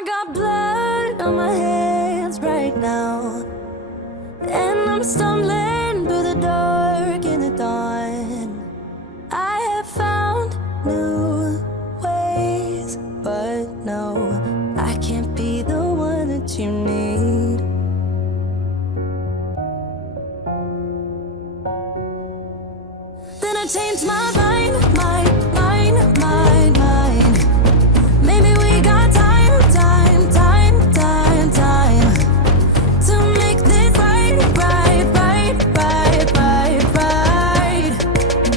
I got blood on my hands right now, and I'm stumbling through the dark in the dawn. I have found new ways, but no, I can't be the one that you need. Then I changed my mind. Maybe we got time to make this right.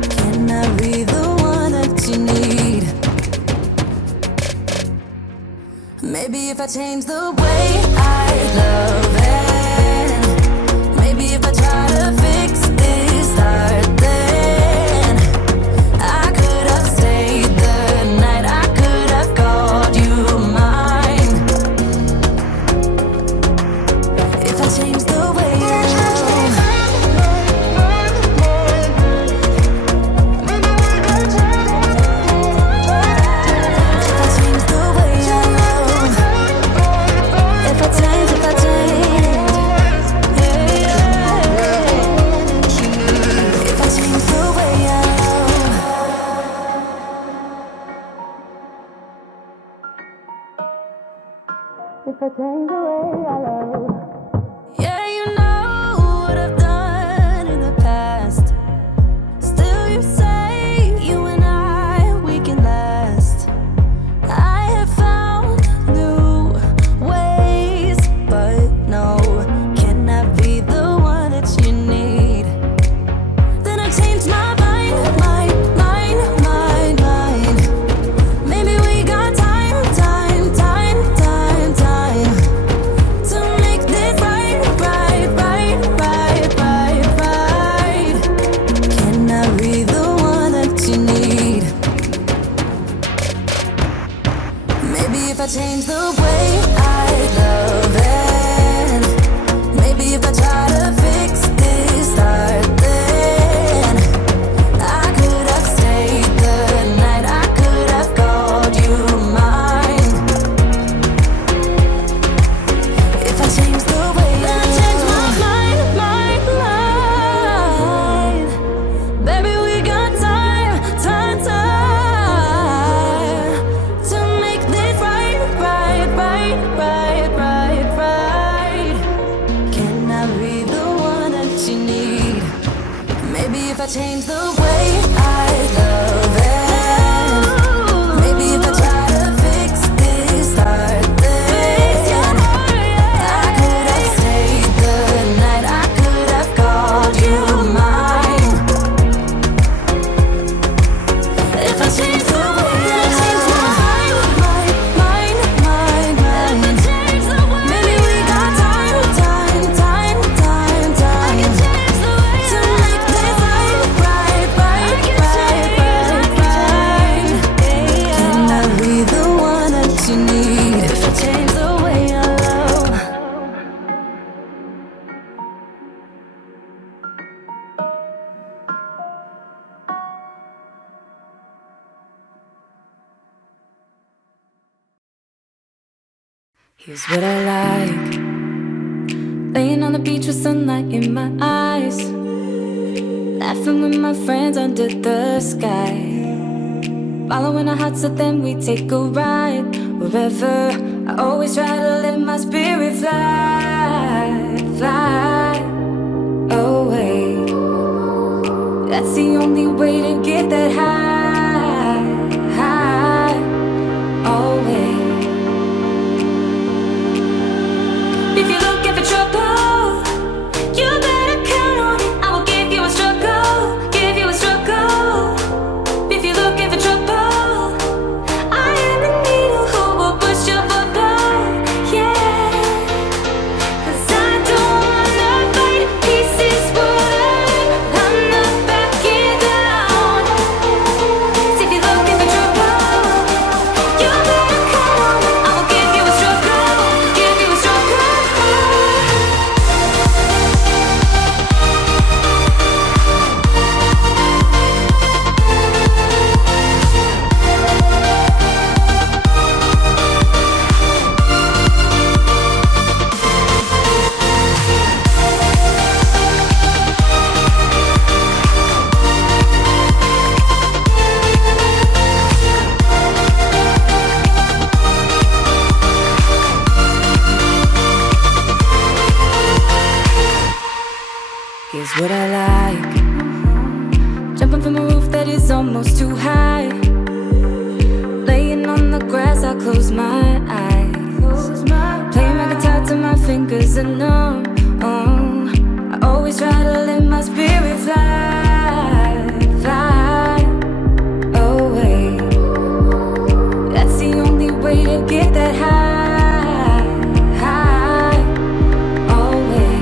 Can I be the one that you need? Maybe if I change the way I love it, maybe if I try to fix this start, then I could have stayed the night, I could have called you mine. If I change the way I love, if I change the way I love, if I change, if I change the way I love. If I change the way I love. Yeah, you know what I've done in the past. Still you say you and I, we can last. I have found new ways, but no, can I be the one that you need? Then I changed my mind. Maybe we got time to make this right. Can I be the one that you need? Maybe if I change the way I love it, maybe if I try to fix this start, then I could have stayed the night, I could have called you mine. If I change the way I change my mind, baby, we got time to make this right. Can I be the one that you need? Maybe if I change the way I love it, maybe if I try to fix this start, then I could have stayed the night, I could have called you mine. If I change the way I change my mind, maybe we got time to make this right. Can I be the one that you need? If I change the way I love. Here's what I like: laying on the beach with sunlight in my eyes, laughing with my friends under the sky, following our hearts so then we take a ride. Wherever, I always try to let my spirit fly away. That's the only way to get that high, always. If you're looking for trouble, you better count on it. I will give you a struggle, give you a struggle. If you're looking for trouble, I am the needle who will push your bubble, yeah. 'Cause I don't wanna fight pieces, but I'm not backing down. what I like. Jumping from a roof that is almost too high. Laying on the grass, I close my eyes. Playing my guitar till my fingers are numb. Oh, I always try to let my spirit fly, fly away. That's the only way to get that high, high away.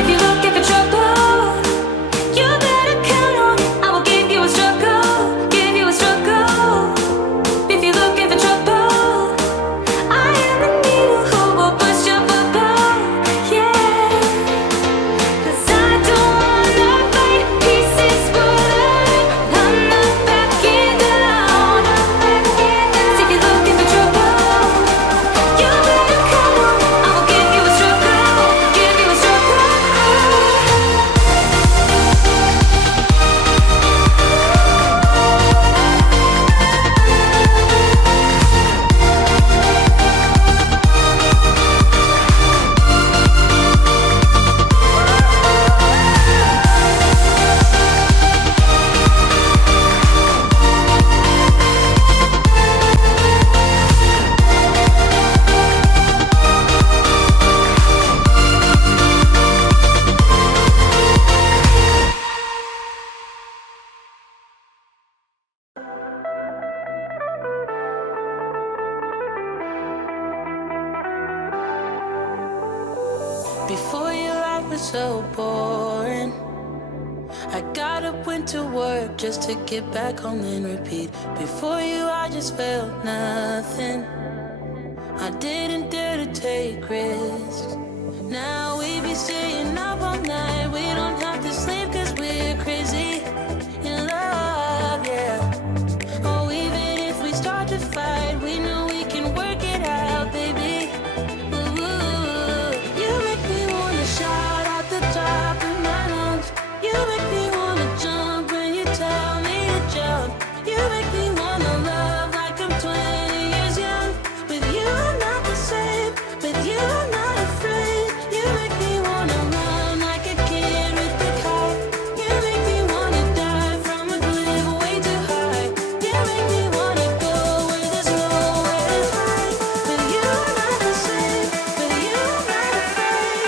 If you're looking for trouble, you better count on it. I will give you a struggle, give you a struggle. If you're looking for trouble, I am the needle who will push your bubble, yeah. 'Cause I don't wanna fight pieces falling. I'm not backing down. So if you're looking for trouble, you better come on. I will give you a struggle, give you a struggle. Before your life was so boring, I got up, went to work just to get back home and repeat. Before you, I just felt nothing. I didn't dare to take risks. Now we be staying up all night. We don't have to sleep 'cause we're crazy in love, yeah. Oh, even if we start to fight, we know we can work it out, baby. You make me wanna shout out the top of my lungs. You make me wanna jump when you tell me to jump. You make me wanna love like I'm 20 years young. With you I'm not the same, with you I'm not afraid. You make me wanna run like a kid with the kite. You make me wanna dive from a cliff way too high. You make me wanna go where there's low, where there's high. With you I'm not the same, with you I'm not afraid.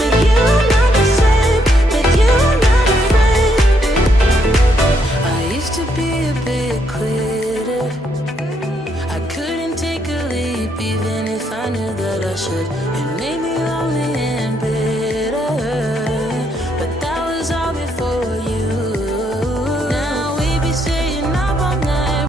With you I'm not the same, with you I'm not afraid. I used to be a big quitter. I couldn't take a leap even if I knew that I should. It made me lonely and bitter.